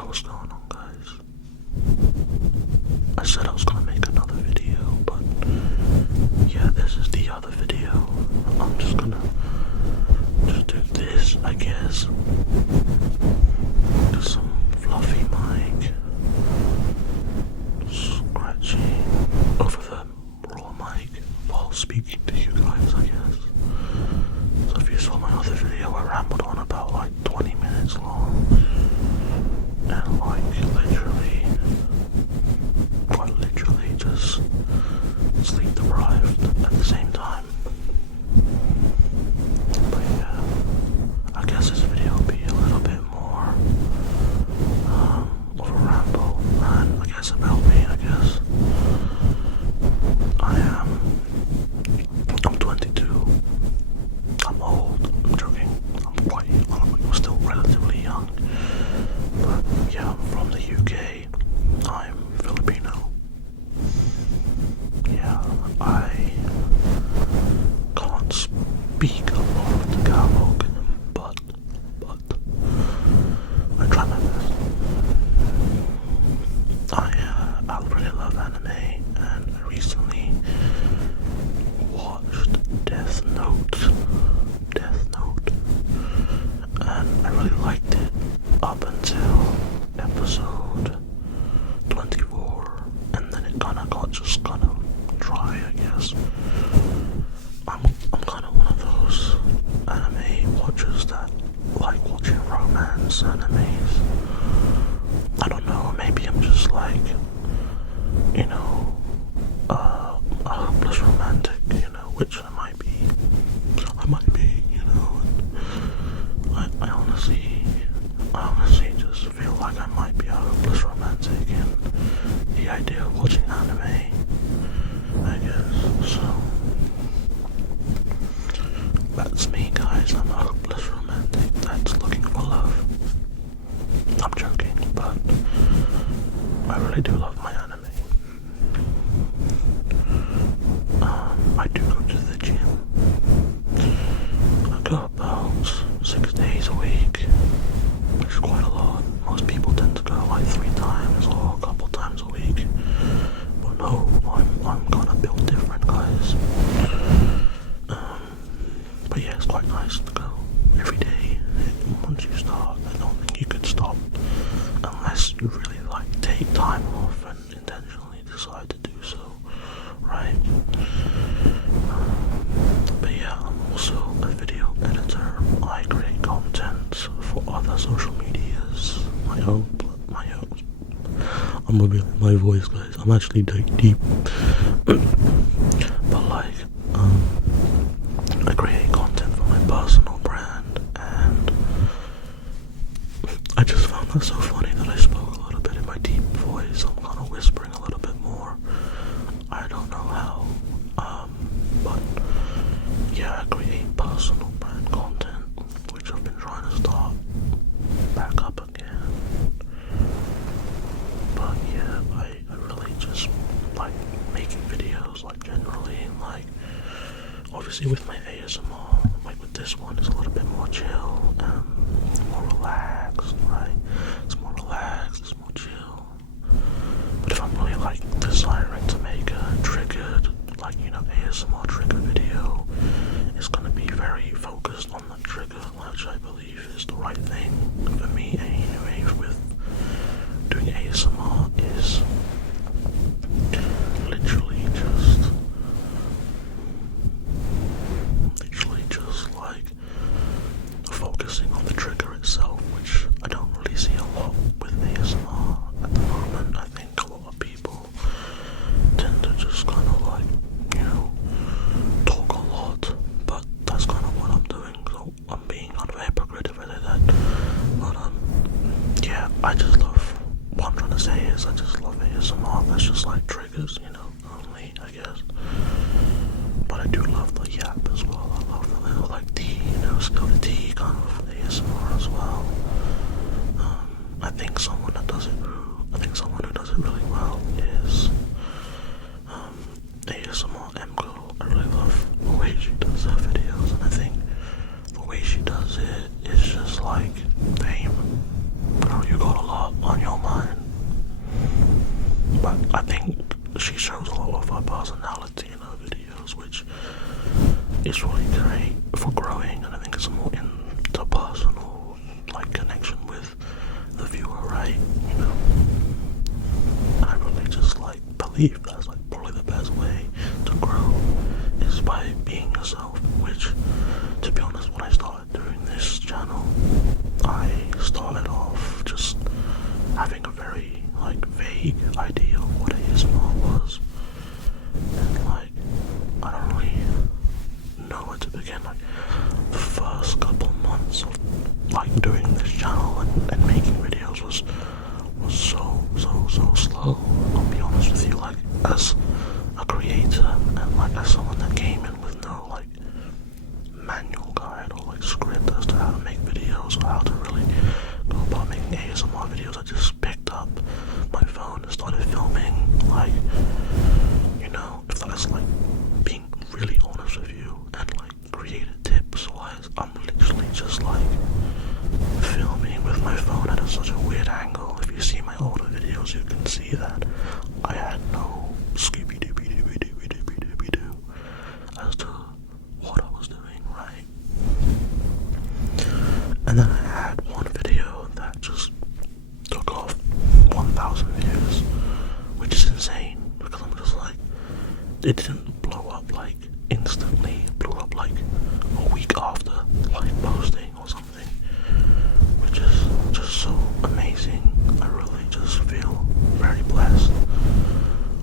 Yo, what's going on, guys? I said I was gonna make another video, but yeah, this is the other video. I'm just gonna do this, I guess. Do some fluffy mic scratching over the raw mic while speaking to you guys, I guess. So if you saw my other video, I rambled on about like 20 minutes long. And like quite literally just sleep deprived at the same time. But yeah, I guess this video will be a little bit more of a ramble and I guess about me, I guess. I'm 22. I'm old, I'm joking. I'm still relatively young. But yeah, I'm from the UK. I'm Filipino. Yeah, I can't speak a lot of Tagalog, but I try my best. I really love anime, and I recently watched Death Note, and I really liked it up until episode 24, and then it got just kind of dry, I guess. I'm kind of one of those anime watchers that like watching romance animes. I don't know, maybe I'm just like, you know, a hopeless romantic, you know, which I might be, you know, and I honestly just feel like I might be a hopeless romantic in the idea of watching anime, I guess. So that's me, guys. I'm a hopeless romantic that's looking for love. I'm joking, but I really do love my anime. I do go to the gym. I go about 6 days a week, which is quite a lot. Most people tend to go like 3 times or a couple times a week. But no, I'm gonna build different, guys. But yeah, it's quite nice to go every day. Once you start, I don't think you could stop unless you really like take time off and intentionally decide to do so, right? But yeah, I'm also a video editor. I create content for other social medias. My own. I'm revealing my voice, guys. I'm actually deep. But like, I create content for my personal brand, and I just found that so funny that I spoke a little bit in my deep voice. I'm kind of whispering a little bit more. I don't know how, but yeah, I create personal brand content, which I've been trying to start back up again. But yeah, I really just like making videos, like generally, like obviously with my ASMR, like with this one, it's a little bit more chill, more relaxed, right? It's more relaxed, it's more chill. But if I'm really like desiring to make a triggered, like, you know, ASMR trigger video, it's gonna be very focused on that trigger, which I believe is the right thing for me anyway. With doing ASMR is literally just like focusing on the trigger itself, which I don't really see a lot with ASMR at the moment. I think a lot of people tend to just kind of like, you know, talk a lot, but that's kind of what I'm doing, so I'm being kind of a hypocrite if I say that. But yeah, I just love, what I'm trying to say is I just love ASMR. That's just like triggers, you know, only, I guess. But I do love the yap as well. I love the little like tea, you know, spill the tea kind of ASMR as well. I think someone who does it really well is ASMR Emco. I really love the way she does her videos, and I think the way she does it is just like, damn, girl, you got a lot on but I think she shows a lot of her personality in her videos, which is really great for growing, and I think it's a more interpersonal like connection with the viewer, right? You know, I really just like believe that's like probably the best way to grow is by being yourself, which, to be honest, when I started doing this channel, I started off just having a very like vague idea of what ASMR was, and like I don't really know where to begin. Like the first couple months of like doing this channel and making videos was so slow. I'll be honest with you, like as a creator and like as someone that came in with no like manual guide or like script as to how to make videos or how to really go about making ASMR videos, I just picked up my phone and started filming. Like, you know, if that's like being really honest with you, and like creative tips wise, I'm literally just like filming with my phone at such a weird angle. If you see my older videos, you can see that I had no Scooby-Doo as to what I was doing, right? And then I had one video that just took off 1,000 views, which is insane, because I'm just like, it didn't blow up like instantly, it blew up like a week after like posting or something, which is just so amazing. I really just feel very blessed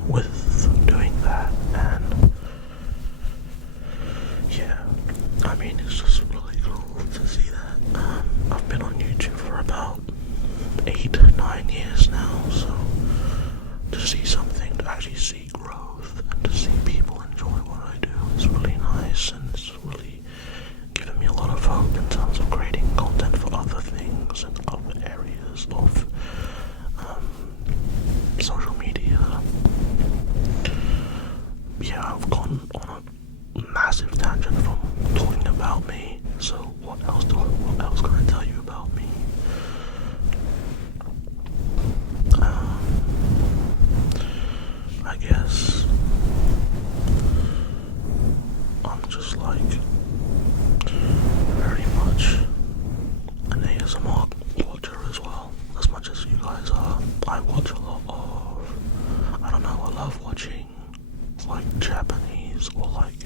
with doing that, and yeah, I mean, it's just really cool to see that. I've been on YouTube for about 8-9 years now, so to see something, to actually see growth and to see people enjoy what I do is really nice, and it's really given me a lot of hope in terms of creating content for other things and other areas of social media. Yeah, I've gone on a massive tangent from talking about me, so what else can I tell you about me? I guess I'm just like very much an ASMR watcher as well, as much as you guys are. I watch a lot of, I don't know, I love watching like Japanese or like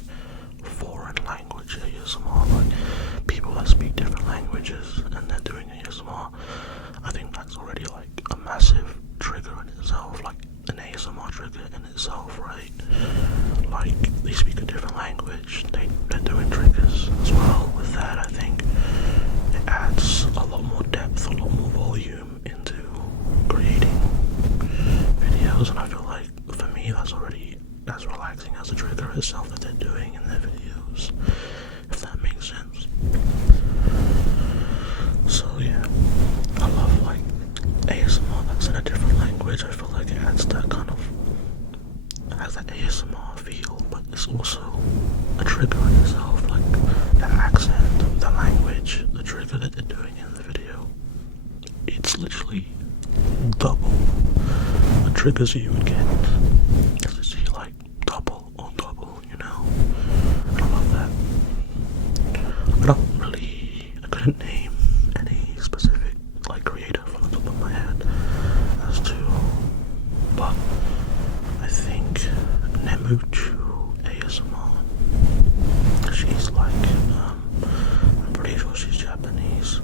foreign language ASMR, like people that speak different languages and they're doing ASMR. I think that's already like a massive trigger in itself, like an ASMR trigger in itself, right? Like they speak a different language, they're doing triggers as well. With that, I think it adds a lot more depth, a lot more volume into creating videos, and I feel like for me that's already as relaxing as the trigger itself that they're doing in their videos, if that makes sense. So yeah, I love like ASMR that's in a different language. I feel like it adds that kind of, has that ASMR feel, but it's also a trigger in itself, like the accent, the language, the trigger that they're doing in the video. It's literally double the triggers you would get. It's literally like double on double, you know? And I love that. I couldn't name any specific like creator from the top of my head as to, but I think Nemuchu ASMR, she's like, I'm pretty sure she's Japanese,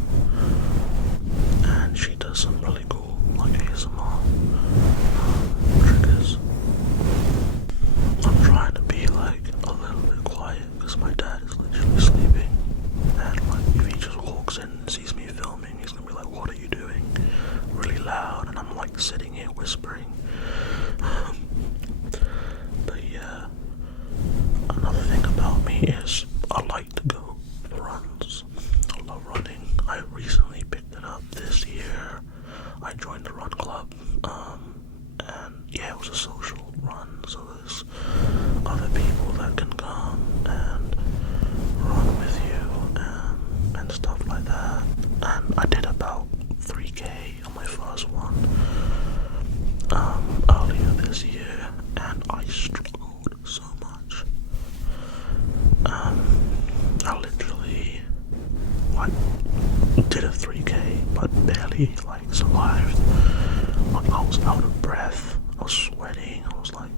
and she does some really cool like ASMR triggers. I'm trying to be like a little bit quiet because my dad is literally sleeping, and like if he just walks in and sees me filming, he's gonna be like, what are you doing? Really loud, and I'm like sitting here whispering. But yeah, another thing about me is I like to go for runs. I love running. I recently picked it up this year. I joined the run club, and yeah, it was a social run, so there's other people that can come and run with you and stuff like that. And I did about 3k on my first one earlier survived. Like, I was out of breath, I was sweating, I was like,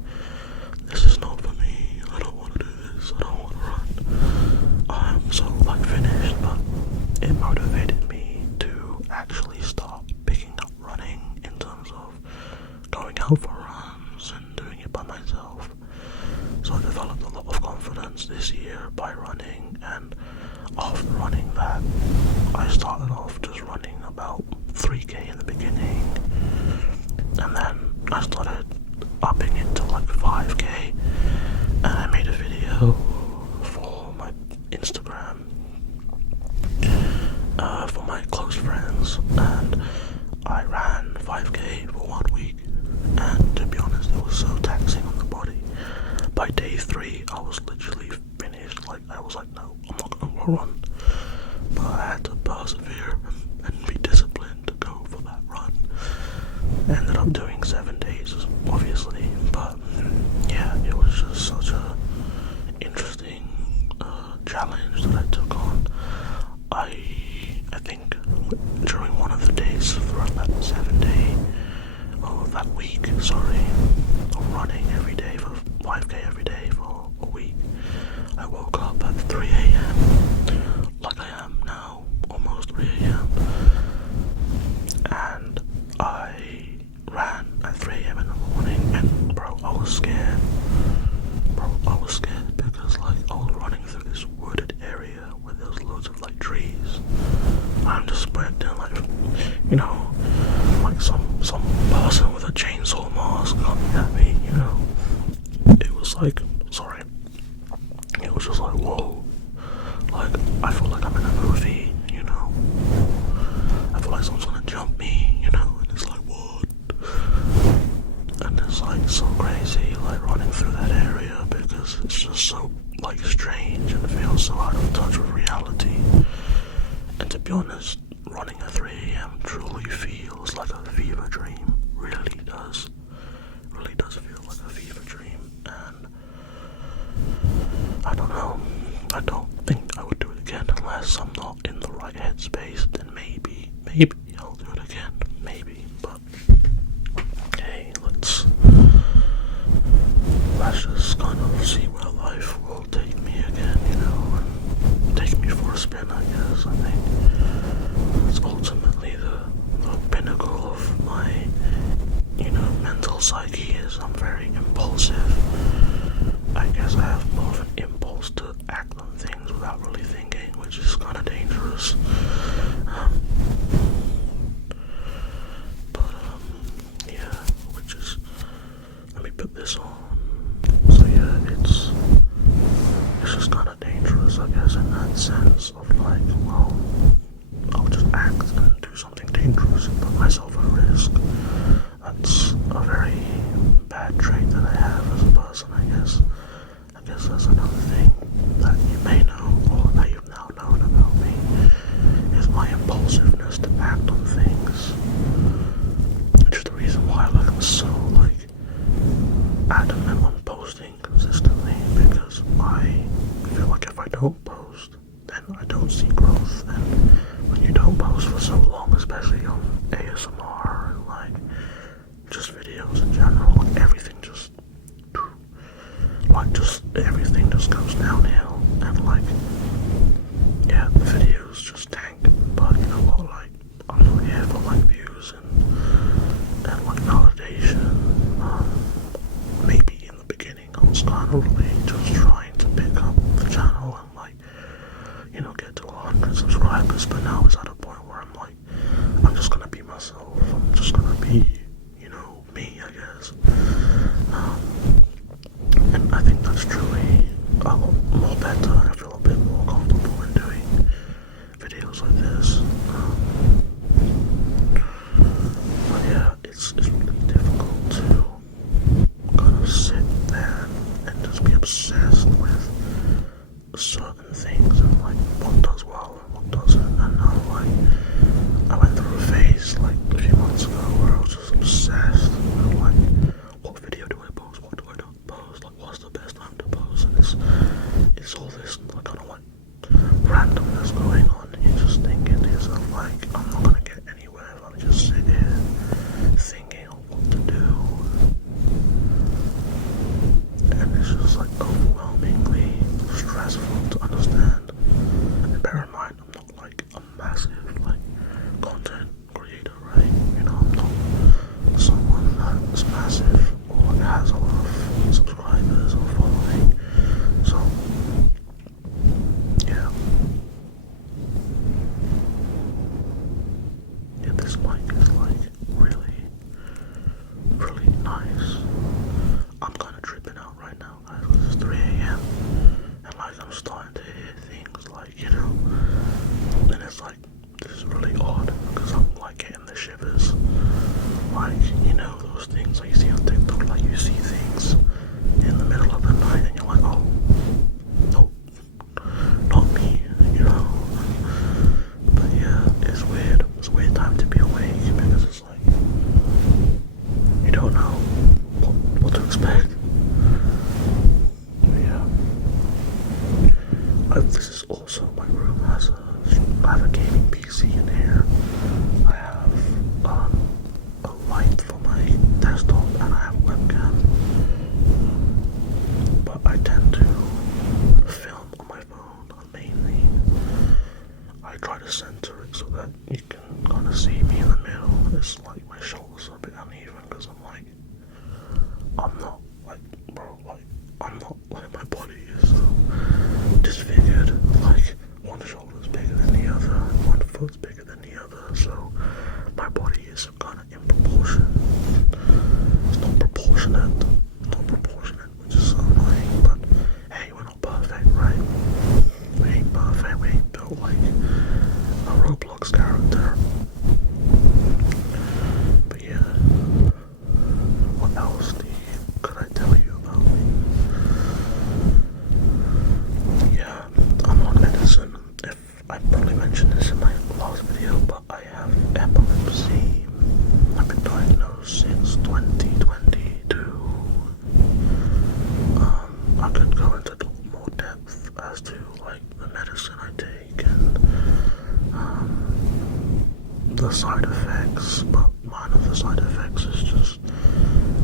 this is not for me, I don't want to do this, I don't want to run. I'm so like finished, but it motivated me to actually start picking up running in terms of going out for runs and doing it by myself. So I developed a lot of confidence this year by running, and after running that, I started off just running about 3k in the beginning, and then I started upping it to like 5k, and I made a video for my Instagram for my close friends, and I ran 5k for 1 week, and to be honest, it was so taxing on the body. By day 3, I was literally finished. Like, I was like, no, I'm not gonna run. But I had to persevere and be disciplined to go for that run. I ended up doing 7 days, obviously, but yeah, it was just such a interesting challenge that I took on. I think during one of the days throughout that 7-day, or that week, of running every day for 5k every day for a week, I woke up at 3 a.m. like I am now, almost 3 a.m. and I ran at 3 a.m. in the morning, and bro, I was scared. Because like I was running through this wooded area where there was loads of like trees. I'm just expecting like, you know, like some person with a chainsaw mask coming at me, you know. It was like, it was just like, whoa. Like, I feel like I'm in a movie, you know. I feel like someone's gonna jump me, you know, and it's like, what? And it's like so crazy, like running through that area, because it's just so like strange and it feels so out of touch with reality. And to be honest, running at 3 a.m. truly feels like a fever dream. Really does feel like a fever dream. And I don't know, I don't think I would do it again unless I'm not in the right headspace. Then maybe I'll do it again, maybe. But hey, let's just kind of see where life will take me again, you know, and take me for a spin, I guess. I think it's ultimately the pinnacle of my, you know, mental psyche is I'm very impulsive. I guess I have more of an impulse to act on things without really thinking, which is kind of dangerous. Yeah, which is, let me put this on. So yeah, it's just kind of dangerous, I guess, in that sense of like, well, I'll just act and do something dangerous and put myself at risk. That's a very bad trait that I have as a person, I guess. I guess that's another thing that you may know, or that you've now known about me, is my impulsiveness to act on things. Which is the reason why I'm so like adamant on posting consistently, because I feel like if I don't post, then I don't see growth. And when you don't post for so long, especially on ASMR and like just videos in general, like everything just goes downhill, and like, yeah, the videos just tank. But you know what, like, I'm not here for like views and like validation. Maybe in the beginning I was kind of really just trying to pick up the channel and like, you know, get to 100 subscribers, but now it's at a point where I'm like, I'm just gonna be myself. I'm just gonna be, you know, me, I guess. And I think that's truly a lot more better. I feel a bit more comfortable in doing videos like this. But yeah, it's really difficult to kind of sit there and just be obsessed with certain things and like what does well and what doesn't. And now like I went through a phase like a few months ago where I was just those things like you see on TikTok, like you see things in the middle of the night and you're like, oh, no, not me, you know. But yeah, it's weird. It's a weird time to be awake because it's like you don't know what to expect. But yeah, this is also my room has I have a gaming PC in here. I have a light for my desktop and I have a webcam. But I tend to film on my phone mainly. I try to center it so that you can kind of see me in the middle. It's like my shoulders are a bit uneven because I'm not like, bro, like, I'm not like my body is disfigured. Like, one shoulder's bigger than the other, one foot's bigger than the other, so my body is kind of in proportion. It's not proportionate, which is so annoying, but hey, we're not perfect, right? We ain't perfect, we ain't built like a Roblox character. But yeah, what else could I tell you about me? Yeah, I'm on medicine. I probably mentioned this in my last video, but I have epilepsy. I've been diagnosed since 2022. I could go into more depth as to like the medicine I take and the side effects, but one of the side effects is just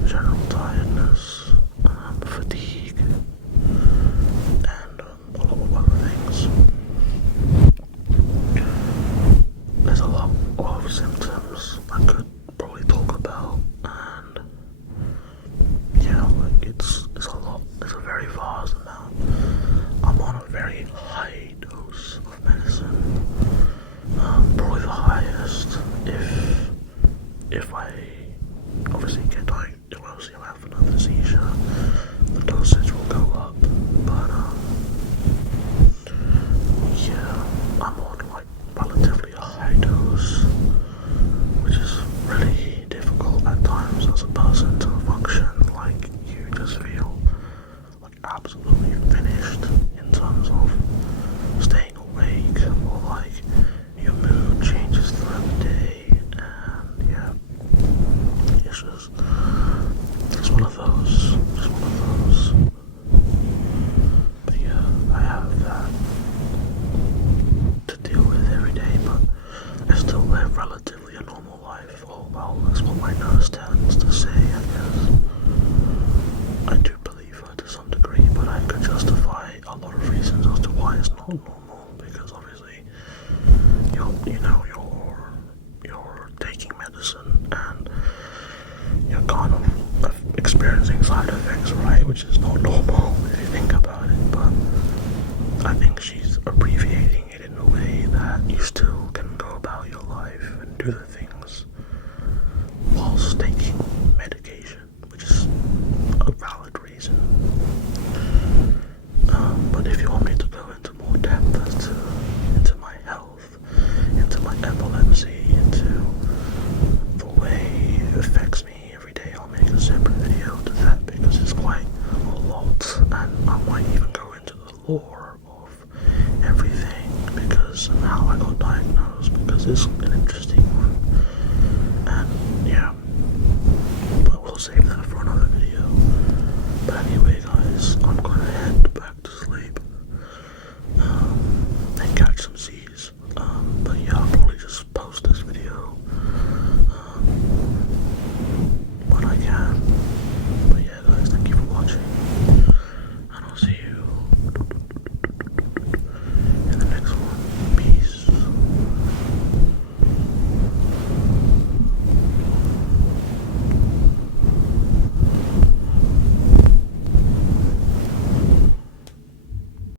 general tiredness, fatigue, and a lot of other things. There's a lot of symptoms I could probably talk about, and yeah, like it's a lot. It's a very vast amount. I'm on a very high dose of medicine, probably the highest. If I obviously get diagnosed, obviously I'll have another seizure, the dosage will go up. But yeah, I'm on like relatively a high dose, which is really difficult at times as a person to function. Like you just feel like absolutely finished in terms of staying awake, or like your mood changes throughout the day, and yeah, it's one of those, but yeah, I have that to deal with every day, but I still live relatively a normal life. Oh well, that's what my nurse tends to say, I guess. I do believe her to some degree, but I could justify a lot of reasons as to why it's not normal, because obviously you're taking medicine and you're kind of experiencing side effects, right? Which is not normal if you think about it, but I think she's abbreviating it in a way that you still can go about your life and do the things whilst taking medication, which is a valid reason. But if you want me to go into more depth as to into my health, into my epilepsy, into the way it affects me every day, I'll make a separate video to that because it's quite a lot, and I might even go into the lore of everything because and how I got diagnosed, because it's an interesting one, and yeah, but we'll save that for